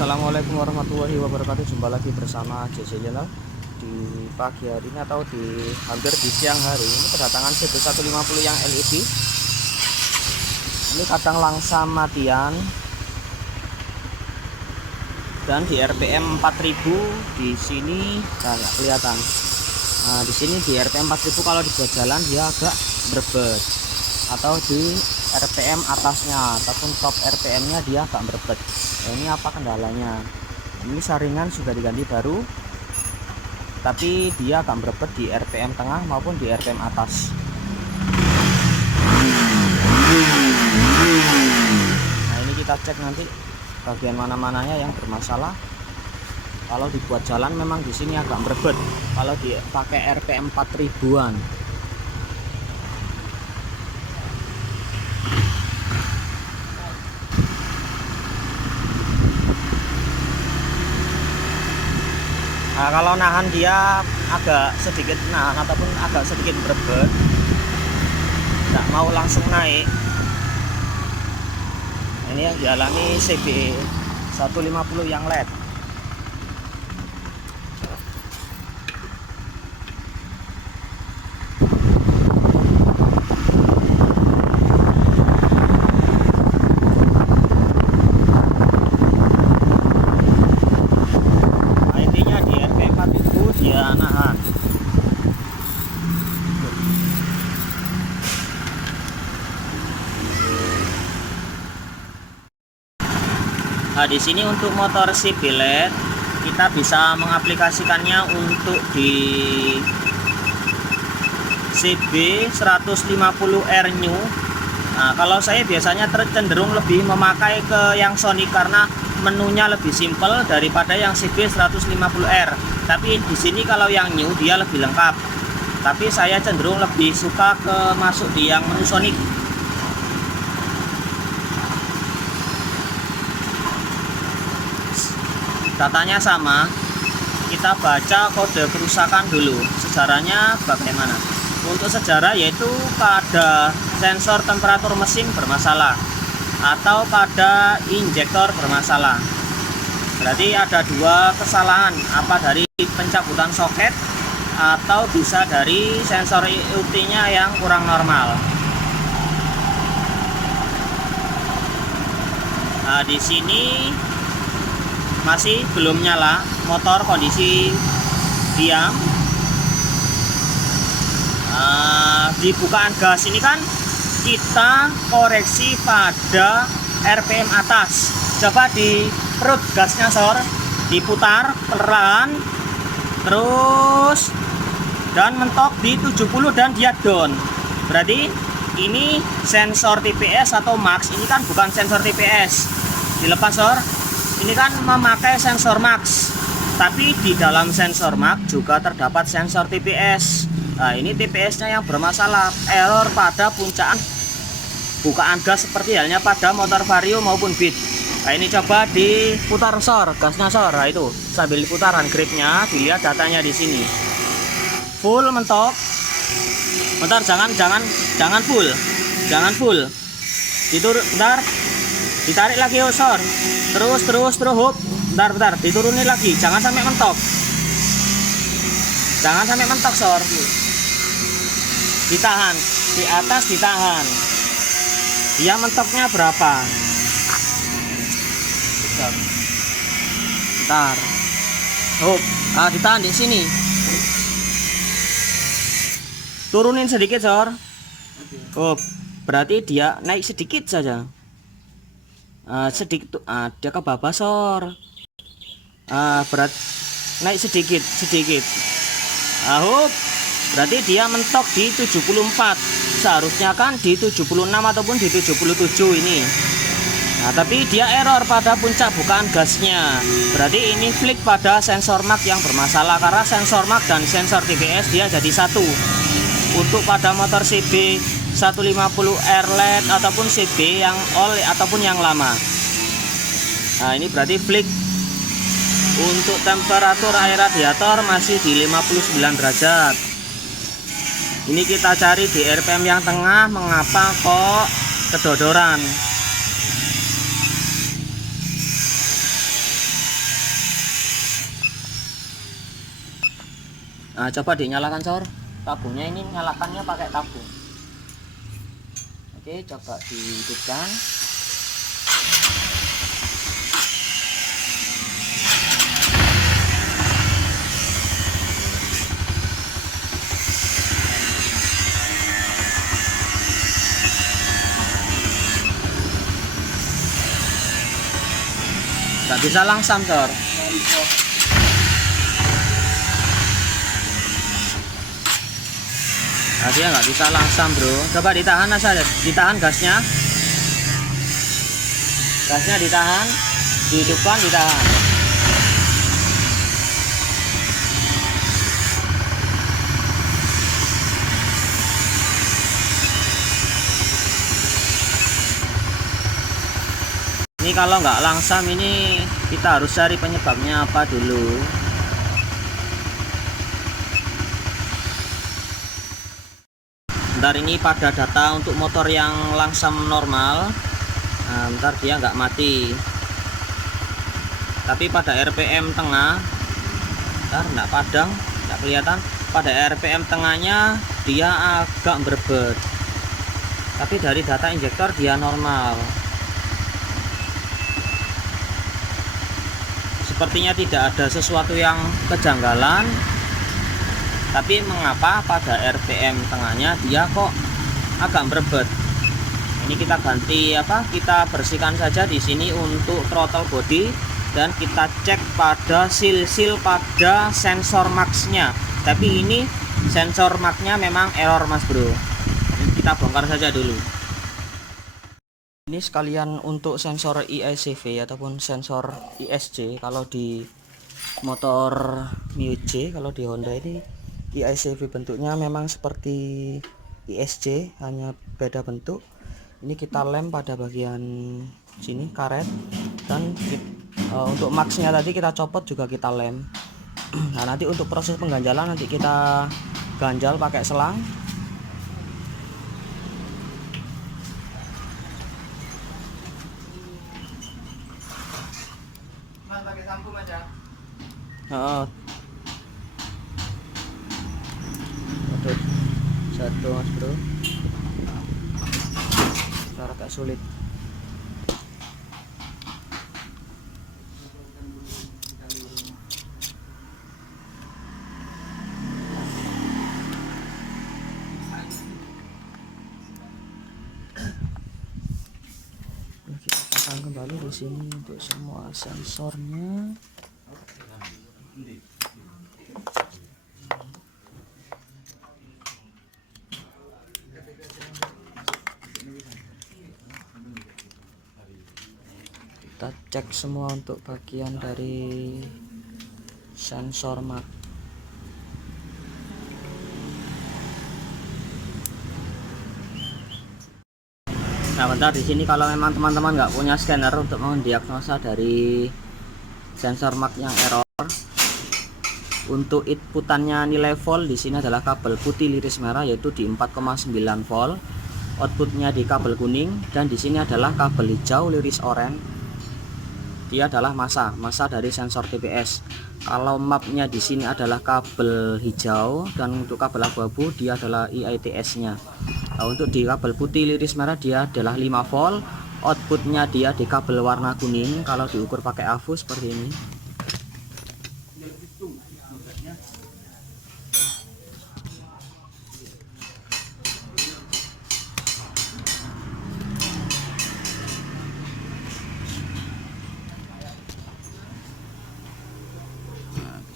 Assalamualaikum warahmatullahi wabarakatuh. Jumpa lagi bersama JC Channel di pagi hari ini atau hampir di siang hari ini. Kedatangan CB150 yang LED. Ini kadang langsam matian dan di RPM 4000 di sini nggak kelihatan. Nah, di sini di RPM 4000 kalau dibuat jalan dia agak berbet, atau di RPM atasnya ataupun top RPM nya dia agak berbet. Nah, ini apa kendalanya? Ini saringan sudah diganti baru, tapi dia agak berbet di RPM tengah maupun di RPM atas. Nah, ini kita cek nanti bagian mana-mananya yang bermasalah. Kalau dibuat jalan memang di sini agak berbet kalau dipakai RPM 4000-an. Nah, kalau nahan dia agak sedikit nahan ataupun agak sedikit berebet, nggak mau langsung naik. Ini yang dialami CB 150 yang LED. Dia nahan. Nah, di sini untuk motor CB LED kita bisa mengaplikasikannya untuk di CB 150R New. Nah, kalau saya biasanya cenderung lebih memakai ke yang Sonic karena menunya lebih simpel daripada yang CB 150R. Tapi di sini kalau yang New dia lebih lengkap. Tapi saya cenderung lebih suka ke masuk di yang menu Sonic. Datanya sama. Kita baca kode kerusakan dulu. Sejarahnya bagaimana? Untuk sejarah yaitu pada sensor temperatur mesin bermasalah atau pada injektor bermasalah. Berarti ada dua kesalahan, apa dari pencabutan soket atau bisa dari sensor IoT nya yang kurang normal. Nah, di sini masih belum nyala, motor kondisi diam. Di bukaan gas ini kan kita koreksi pada RPM atas. Coba di perut gasnya sor, diputar pelan terus dan mentok di 70 dan dia down. Berarti ini sensor TPS atau max. Ini kan bukan sensor TPS. Dilepas sor. Ini kan memakai sensor max. Tapi di dalam sensor max juga terdapat sensor TPS. Nah, ini TPS-nya yang bermasalah, error pada puncaan bukaan gas seperti halnya pada motor Vario maupun Beat. Nah, ini coba diputar sor, gasnya sor. Nah, itu sambil putaran gripnya dilihat datanya di sini. Full mentok. Bentar, jangan full. Jangan full. Bentar. Ditarik lagi sor. Terus hop. Bentar, diturunin lagi. Jangan sampai mentok. Jangan sampai mentok sor. Ditahan. Di atas ditahan. Dia mentoknya berapa? Bentar. Oh, ditahan di sini. Turunin sedikit, sor. Oh, berarti dia naik sedikit saja. Sedikit. Dia ke bawah, sor. Berat naik sedikit. Berarti dia mentok di 74. Seharusnya kan di 76 ataupun di 77 ini. Nah, tapi dia error pada puncak bukaan gasnya. Berarti ini flick pada sensor max yang bermasalah, karena sensor max dan sensor TPS dia jadi satu. Untuk pada motor CB 150R LED ataupun CB yang all ataupun yang lama. Nah, ini berarti flick. Untuk temperatur air radiator masih di 59 derajat. Ini kita cari di RPM yang tengah, mengapa kok kedodoran. Nah, coba dinyalakan Sor. Tabungnya ini nyalakannya pakai tabung. Oke, coba dihidupkan. Nggak bisa langsam Sor. Nah, dia nggak bisa langsam bro. Coba ditahan aja, ditahan gasnya. Gasnya ditahan, dihidupkan, ditahan. Ini kalau nggak langsam ini kita harus cari penyebabnya apa dulu. Bentar, ini pada data untuk motor yang langsam normal. Nah, bentar dia nggak mati. Tapi pada RPM tengah, bentar nggak padang, nggak kelihatan. Pada RPM tengahnya dia agak berbet. Tapi dari data injektor dia normal. Sepertinya tidak ada sesuatu yang kejanggalan. Tapi mengapa pada RPM tengahnya dia kok agak berbet? Ini kita ganti kita bersihkan saja di sini untuk throttle body dan kita cek pada seal pada sensor max-nya. Tapi ini sensor max-nya memang error Mas Bro. Kita bongkar saja dulu. Ini sekalian untuk sensor IICV ataupun sensor ISC. Kalau di motor Mio J, kalau di Honda ini IICV bentuknya memang seperti ISC, hanya beda bentuk. Ini kita lem pada bagian sini karet, dan untuk max-nya tadi kita copot juga kita lem. Nah, nanti untuk proses pengganjalan nanti kita ganjal pakai selang. Mas pakai sambung aja. Satu Mas Bro, cara agak sulit. Kita pasang kembali di sini untuk semua sensornya. Kita cek semua untuk bagian dari sensor max. Nah, bentar, di sini kalau memang teman-teman nggak punya scanner untuk mendiagnosa dari sensor max yang error, untuk inputannya nilai volt di sini adalah kabel putih liris merah yaitu di 4,9 volt. Outputnya di kabel kuning, dan di sini adalah kabel hijau liris oranye. Dia adalah massa dari sensor TPS. Kalau mapnya di sini adalah kabel hijau, dan untuk kabel abu-abu dia adalah IITS-nya. Nah, untuk di kabel putih liris merah dia adalah 5 volt. Outputnya dia di kabel warna kuning. Kalau diukur pakai AVU seperti ini.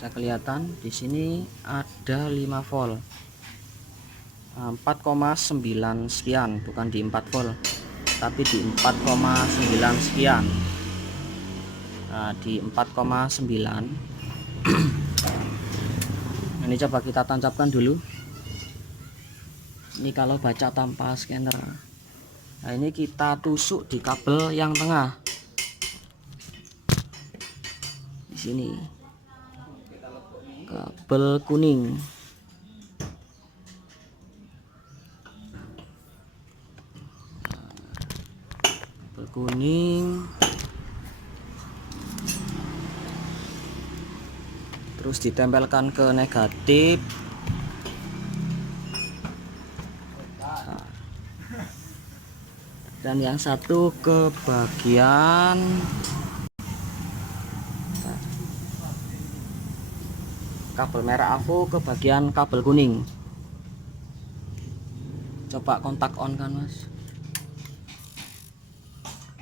Bisa kelihatan di sini ada 5 volt, 4,9 sekian, bukan di 4 volt tapi di 4,9 sekian. Nah, di 4,9. Ini coba kita tancapkan dulu. Ini kalau baca tanpa scanner. Nah, ini kita tusuk di kabel yang tengah di sini, kabel kuning. Kabel kuning. terus ditempelkan ke negatif. Nah, dan yang satu ke bagian kabel merah AVO ke bagian kabel kuning. Coba kontak on kan Mas.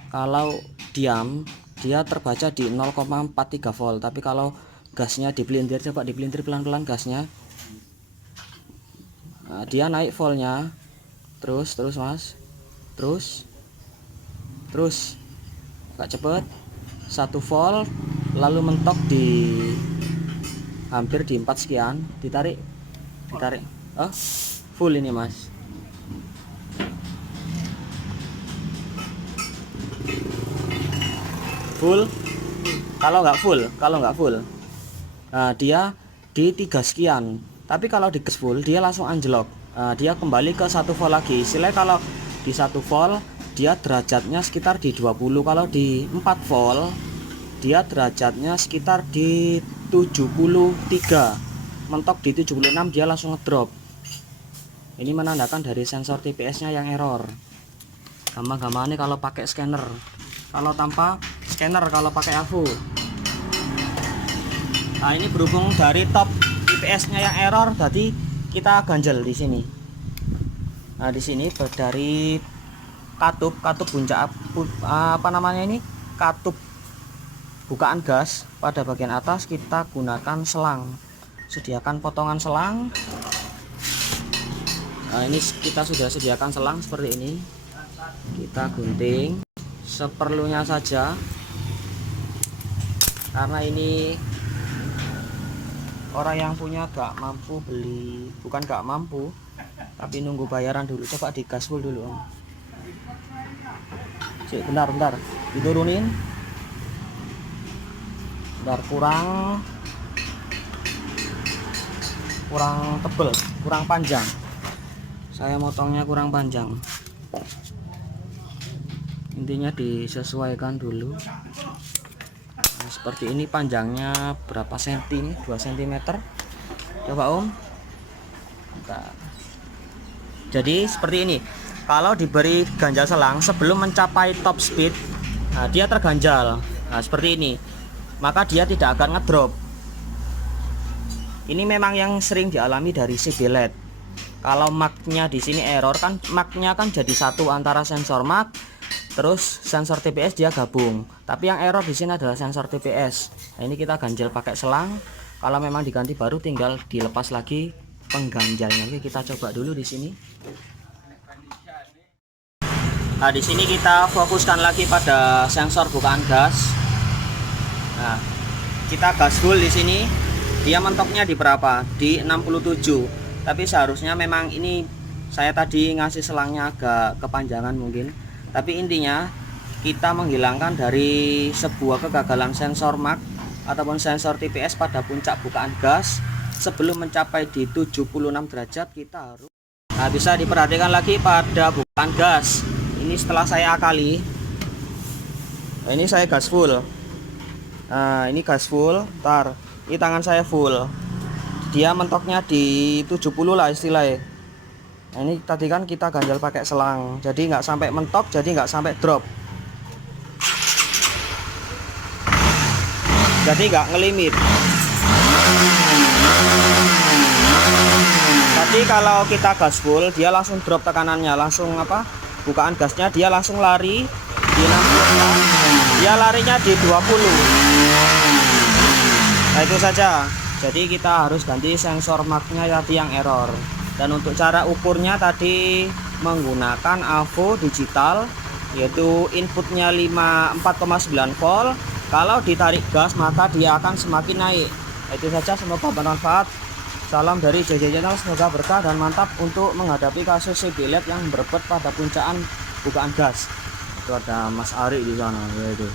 Kalau diam dia terbaca di 0,43 volt, tapi kalau gasnya dipelintir, coba dipelintir pelan-pelan gasnya. Nah, dia naik voltnya. Terus Mas. Terus agak cepet 1 volt, lalu mentok di hampir di 4 sekian. Ditarik oh full ini Mas. Full. Kalau nggak full, nah, dia di 3 sekian. Tapi kalau di gas full dia langsung anjlok. Nah, dia kembali ke 1 volt lagi. Istilahnya kalau di 1 volt dia derajatnya sekitar di 20. Kalau di 4 volt dia derajatnya sekitar di 73. Mentok di 76 dia langsung ngedrop. Ini menandakan dari sensor TPS nya yang error. Gampang-gampangnya kalau pakai scanner. Kalau tanpa scanner, kalau pakai AVO. Nah, ini berhubung dari top TPS-nya yang error, jadi kita ganjel di sini. Nah, di sini dari katup puncak apa namanya ini? Katup bukaan gas pada bagian atas kita gunakan selang. Sediakan potongan selang. Nah, ini kita sudah sediakan selang seperti ini. Kita gunting seperlunya saja, karena ini orang yang punya gak mampu beli, bukan gak mampu tapi nunggu bayaran dulu. Coba di gas full dulu Om. Cik, bentar diturunin. Bentar, kurang tebel, kurang panjang. Saya motongnya kurang panjang. Intinya disesuaikan dulu. Nah, seperti ini panjangnya berapa senti nih? 2 cm. Coba Om. Nah, jadi seperti ini. Kalau diberi ganjal selang sebelum mencapai top speed, nah, dia terganjal. Nah, seperti ini. Maka dia tidak akan ngedrop. Ini memang yang sering dialami dari CB LED. Kalau marknya di sini error kan, marknya kan jadi satu antara sensor mark terus sensor TPS, dia gabung. Tapi yang error di sini adalah sensor TPS. Nah, ini kita ganjel pakai selang. Kalau memang diganti baru tinggal dilepas lagi pengganjalnya. Oke, kita coba dulu di sini. Nah, di sini kita fokuskan lagi pada sensor bukaan gas. Nah, kita gas full di sini. Dia mentoknya di berapa? Di 67. Tapi seharusnya memang ini saya tadi ngasih selangnya agak kepanjangan mungkin. Tapi intinya kita menghilangkan dari sebuah kegagalan sensor mark ataupun sensor TPS pada puncak bukaan gas sebelum mencapai di 76 derajat. Kita harus, nah, bisa diperhatikan lagi pada bukaan gas. Ini setelah saya akali. Nah, ini saya gas full. Nah, ini gas full. Ntar, ini tangan saya full. Dia mentoknya di 70 lah istilahnya. Nah, ini tadi kan kita ganjal pakai selang, jadi nggak sampai mentok, jadi nggak sampai drop, jadi nggak ngelimit. Jadi kalau kita gas full, dia langsung drop tekanannya, langsung apa? Bukaan gasnya dia langsung lari di 60, dia larinya di 20. Nah, itu saja. Jadi kita harus ganti sensor marknya tadi yang error. Dan untuk cara ukurnya tadi menggunakan AVO digital, yaitu inputnya 4,9 volt. Kalau ditarik gas maka dia akan semakin naik. Itu saja, semoga bermanfaat. Salam dari JJ Channel, semoga berkah dan mantap untuk menghadapi kasus CB LED yang berebut pada puncaan bukaan gas. Itu ada Mas Ari di sana, yaitu.